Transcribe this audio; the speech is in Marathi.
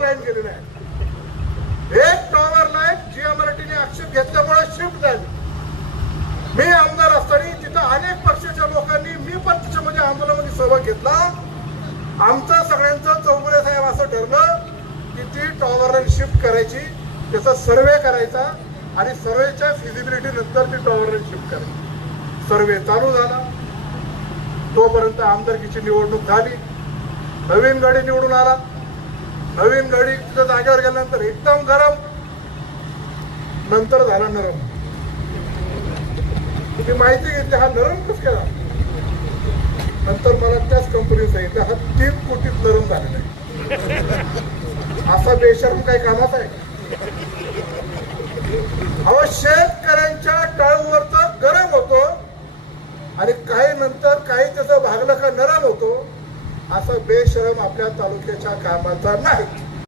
लाईन आहे. एक टॉवर लाईन जीएमआरटीने आक्षेप घेतल्यामुळे शिफ्ट झाली. मी आमदार असताना तिथं अनेक पक्षाच्या लोकांनी मी पण त्याच्यामध्ये आंदोलनामध्ये सहभाग घेतला. आमचा सगळ्यांचं चौगुले साहेब असं ठरलं की ती टॉवर लाईन शिफ्ट करायची त्याचा सर्वे करायचा आणि सर्वेच्या फिजिबिलिटी नंतर ती टॉवर लाईन शिफ्ट करायची. सर्वे चालू झाला. तोपर्यंत आमदारकीची निवडणूक झाली. नवीन गाडी निवडून आला. नवीन गाडी तिथं जागेवर गेल्यानंतर एकदम गरम नंतर झाला नरम. तुम्ही माहिती घेतली हा नरम कस केला? नंतर मला त्याच कंपनी सांगितलं हा तीन कोटीत नरम झालेला आहे. असा बेशरम काही कामाचा आहे अहो शेतकऱ्यांच्या टाळूवरच गरम होतो आणि काही नंतर काही त्याचं भागलं का नरम होतो असं बेशरम आपल्या तालुक्याच्या कामाचा नाही.